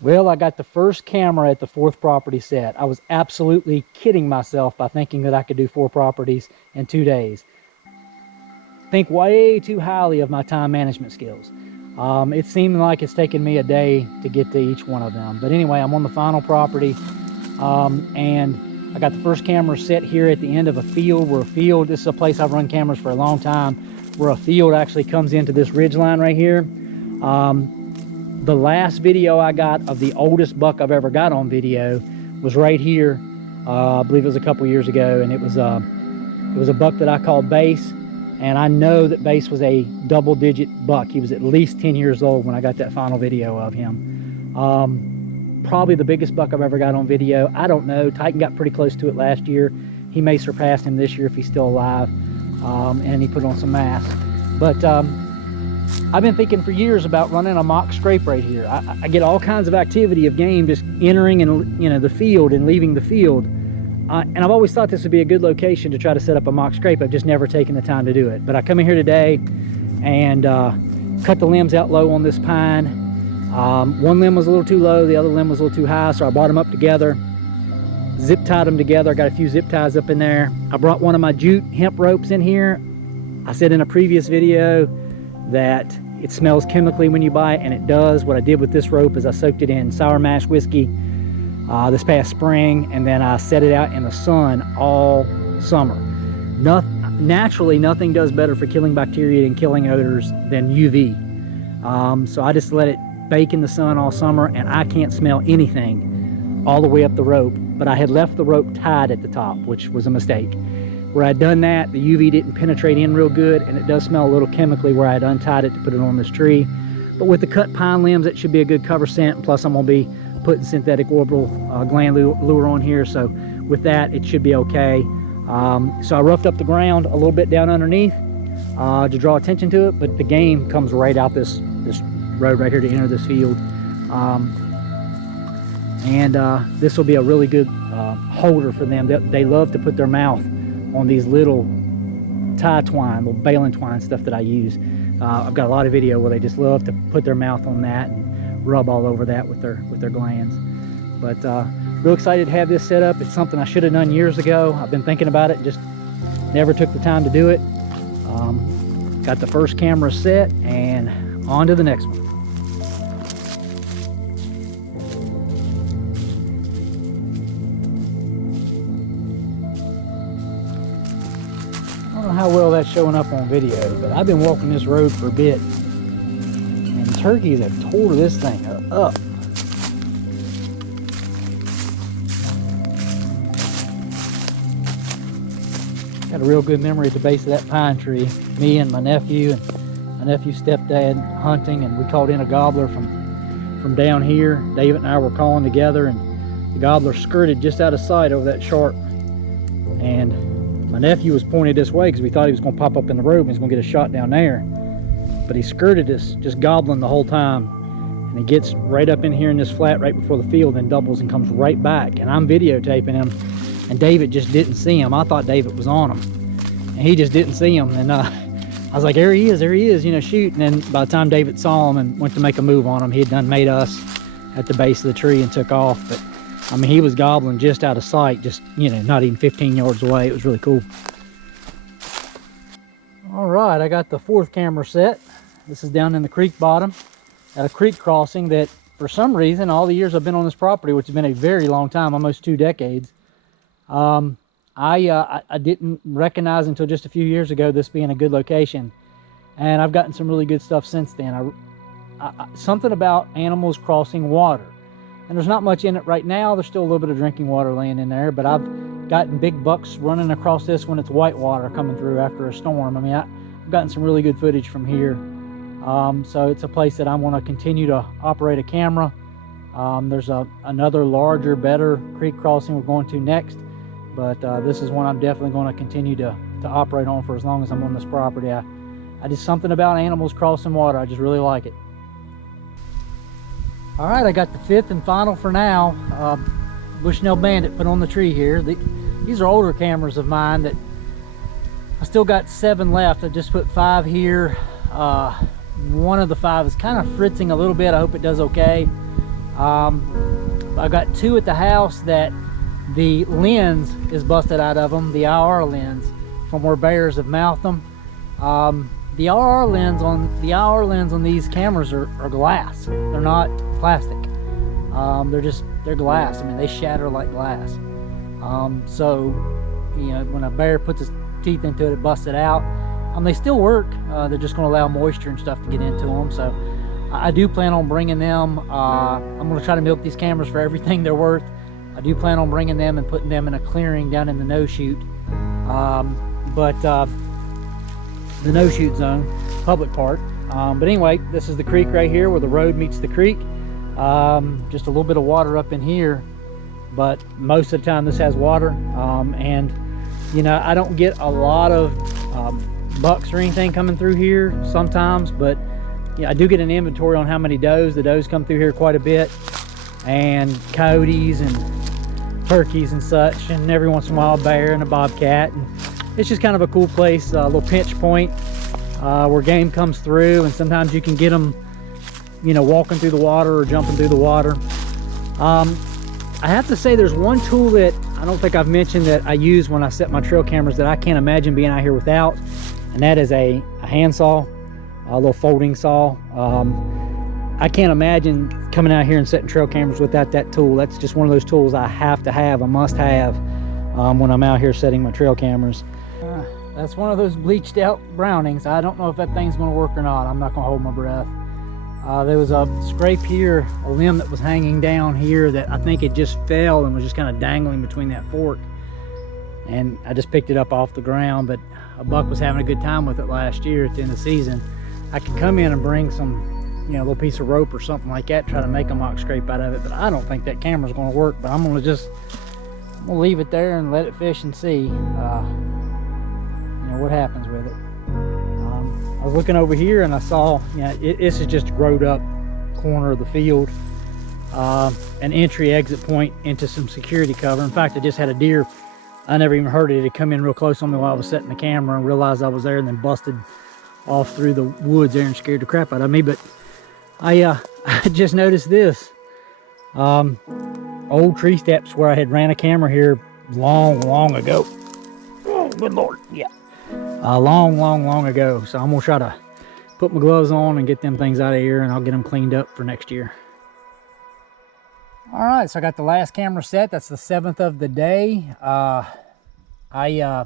Well, I got the first camera at the 4th property set. I was absolutely kidding myself by thinking that I could do 4 properties in 2 days. Think way too highly of my time management skills. It seemed like it's taken me a day to get to each one of them. But anyway, I'm on the final property, and I got the first camera set here at the end of a field. This is a place I've run cameras for a long time, where a field actually comes into this ridge line right here. The last video I got of the oldest buck I've ever got on video was right here. I believe it was a couple years ago, and it was a buck that I called Base, and I know that Base was a double-digit buck. He was at least 10 years old when I got that final video of him. Probably the biggest buck I've ever got on video. I don't know. Titan got pretty close to it last year. He may surpass him this year if he's still alive, and he put on some mass. But I've been thinking for years about running a mock scrape right here. I get all kinds of activity of game just entering and the field and leaving the field, and I've always thought this would be a good location to try to set up a mock scrape. I've just never taken the time to do it. But I come in here today and cut the limbs out low on this pine. One limb was a little too low, the other limb was a little too high, so I brought them up together, zip tied them together. I got a few zip ties up in there. I brought one of my jute hemp ropes in here. I said in a previous video that it smells chemically when you buy it, and it does. What I did with this rope is I soaked it in sour mash whiskey this past spring, and then I set it out in the sun all summer. Naturally, nothing does better for killing bacteria and killing odors than UV. So I just let it bake in the sun all summer, and I can't smell anything all the way up the rope. But I had left the rope tied at the top, which was a mistake. Where I'd done that, the UV didn't penetrate in real good, and it does smell a little chemically where I had untied it to put it on this tree. But with the cut pine limbs, it should be a good cover scent. Plus, I'm going to be putting synthetic orbital gland lure on here, so with that, it should be okay. So I roughed up the ground a little bit down underneath to draw attention to it, but the game comes right out this road right here to enter this field. This will be a really good holder for them. They love to put their mouth on these little tie twine, little baling twine stuff that I use. I've got a lot of video where they just love to put their mouth on that and rub all over that with their glands. But real excited to have this set up. It's something I should have done years ago. I've been thinking about it, just never took the time to do it. Got the first camera set, and on to the next one. I don't know how well that's showing up on video, but I've been walking this road for a bit, and turkeys have tore this thing up. Got a real good memory at the base of that pine tree. Me and my nephew's stepdad hunting, and we called in a gobbler from down here. David and I were calling together, and the gobbler skirted just out of sight over that sharp. And my nephew was pointed this way because we thought he was going to pop up in the road and he was going to get a shot down there. But he skirted us, just gobbling the whole time. And he gets right up in here in this flat right before the field and doubles and comes right back. And I'm videotaping him, and David just didn't see him. I thought David was on him, and he just didn't see him. And I was like, there he is, shoot. And then by the time David saw him and went to make a move on him, he had done made us at the base of the tree and took off. But I mean, he was gobbling just out of sight, just, not even 15 yards away. It was really cool. All right, I got the 4th camera set. This is down in the creek bottom at a creek crossing that, for some reason, all the years I've been on this property, which has been a very long time, almost 2 decades, I didn't recognize until just a few years ago this being a good location. And I've gotten some really good stuff since then. Something about animals crossing water. And there's not much in it right now. There's still a little bit of drinking water laying in there, but I've gotten big bucks running across this when it's white water coming through after a storm. I mean, I've gotten some really good footage from here. So it's a place that I want to continue to operate a camera. There's another larger, better creek crossing we're going to next, but this is one I'm definitely going to continue to operate on for as long as I'm on this property. I just, something about animals crossing water, I just really like it. All right, I got the 5th and final for now. Bushnell Bandit put on the tree here. These are older cameras of mine that I still got 7 left. I just put 5 here. One of the 5 is kind of fritzing a little bit. I hope it does okay. I got 2 at the house that the lens is busted out of them, the IR lens, from where bears have mouthed them. The IR lens on these cameras are glass. They're not plastic. They're glass. I mean, they shatter like glass. So, you know, when a bear puts his teeth into it, it busts it out. They still work. They're just going to allow moisture and stuff to get into them. So I do plan on bringing them. I'm going to try to milk these cameras for everything they're worth. I do plan on bringing them and putting them in a clearing down in the no-shoot. The no-shoot zone, public park. But anyway, this is the creek right here where the road meets the creek. Just a little bit of water up in here, but most of the time this has water. And you know, I don't get a lot of bucks or anything coming through here sometimes, but yeah, I do get an inventory on how many does. The does come through here quite a bit, and coyotes and turkeys and such, and every once in a while a bear and a bobcat. And it's just kind of a cool place, a little pinch point where game comes through, and sometimes you can get them, you know, walking through the water or jumping through the water. I have to say there's one tool that I don't think I've mentioned that I use when I set my trail cameras that I can't imagine being out here without, and that is a handsaw, a little folding saw. I can't imagine coming out here and setting trail cameras without that tool. That's just one of those tools I have to have, a must have, when I'm out here setting my trail cameras. That's one of those bleached out Brownings. I don't know if that thing's going to work or not. I'm not going to hold my breath. There was a scrape here, a limb that was hanging down here that I think it just fell and was just kind of dangling between that fork. And I just picked it up off the ground, but a buck was having a good time with it last year at the end of the season. I could come in and bring some, you know, a little piece of rope or something like that, try to make a mock scrape out of it, but I don't think that camera's going to work. But I'm going to leave it there and let it fish and see, you know, what happens with it. I was looking over here and I saw, you know, this is just a growed up corner of the field, an entry exit point into some security cover. In fact, I just had a deer, I never even heard it. It come in real close on me while I was setting the camera and realized I was there, and then busted off through the woods there and scared the crap out of me. But I just noticed this, old tree steps where I had ran a camera here long ago. Oh, good Lord, yeah. Long ago. So I'm gonna try to put my gloves on and get them things out of here, and I'll get them cleaned up for next year. All right, so I got the last camera set. That's the 7th of the day. I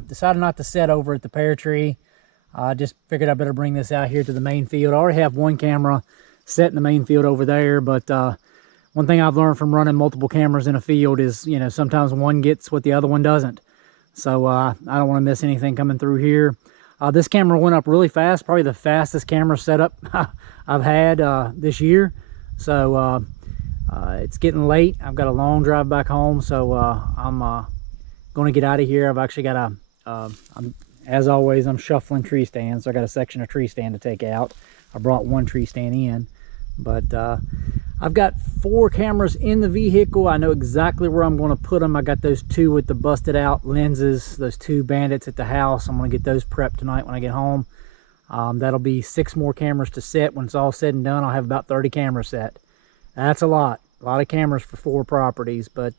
decided not to set over at the pear tree. I just figured I better bring this out here to the main field. I already have one camera set in the main field over there, but one thing I've learned from running multiple cameras in a field is, you know, sometimes one gets what the other one doesn't. So I don't want to miss anything coming through here. This camera went up really fast, probably the fastest camera setup I've had this year. So it's getting late. I've got a long drive back home, so I'm going to get out of here. I've actually got as always, I'm shuffling tree stands. So I got a section of tree stand to take out. I brought one tree stand in, but I've got 4 cameras in the vehicle. I know exactly where I'm going to put them. I got those 2 with the busted out lenses, those 2 bandits at the house. I'm going to get those prepped tonight when I get home. That'll be 6 more cameras to set. When it's all said and done, I'll have about 30 cameras set. That's a lot of cameras for 4 properties, but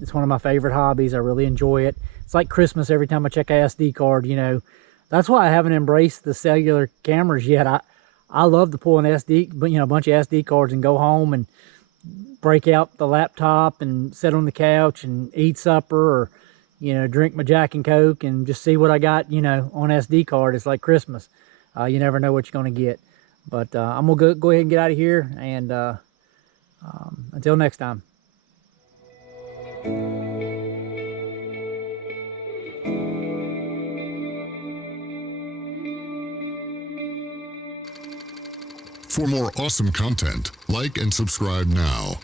it's one of my favorite hobbies. I really enjoy it. It's like Christmas every time I check a SD card, you know. That's why I haven't embraced the cellular cameras yet. I love to pull an SD, but you know, a bunch of SD cards and go home and break out the laptop and sit on the couch and eat supper, or, you know, drink my Jack and Coke and just see what I got, you know, on SD card. It's like Christmas. You never know what you're going to get. But I'm going to go ahead and get out of here, and until next time. For more awesome content, like and subscribe now.